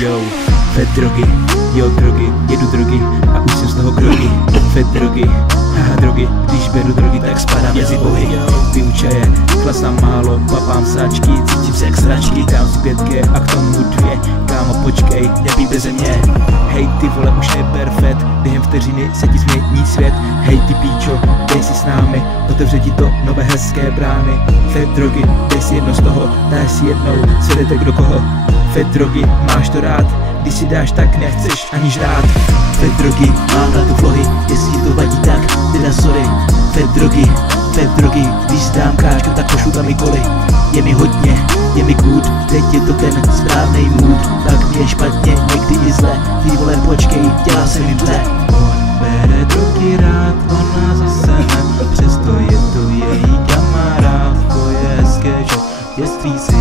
Jo, fed drogy, jo drogy, jedu drogy a už jsem z toho kroky. Fed drogy, haha drogy, když beru drogy, tak spadám mezi bohy. Piju čaje, chlasám málo, papám sáčky, cítím se jak sračky, dám si 5G a k tomu 2, kámo počkej, nepij beze mě. Hej ty vole, už neber fed, během vteřiny se ti změní svět. Hej ty píčo, dej si s námi, otevře ti to nové hezké brány. Fed drogy, dej si jedno z toho, dáš si jednou, svedete kdo koho. Fed drogy, máš to rád, když si dáš tak nechceš ani žrát. Fed drogy, mám na tu vlohy, jestli ti to vadí tak, teda sorry. Fed drogy, když si dám káčku, tak pošlu tam i koly. Je mi hodně, je mi good, teď je to ten správnej mood. Tak mi je špatně, někdy i zle, ty vole počkej, dělá se mi tle. On bere drogy rád, ona zase ne, přesto je to její kamarád. To je hezké, že v dětství si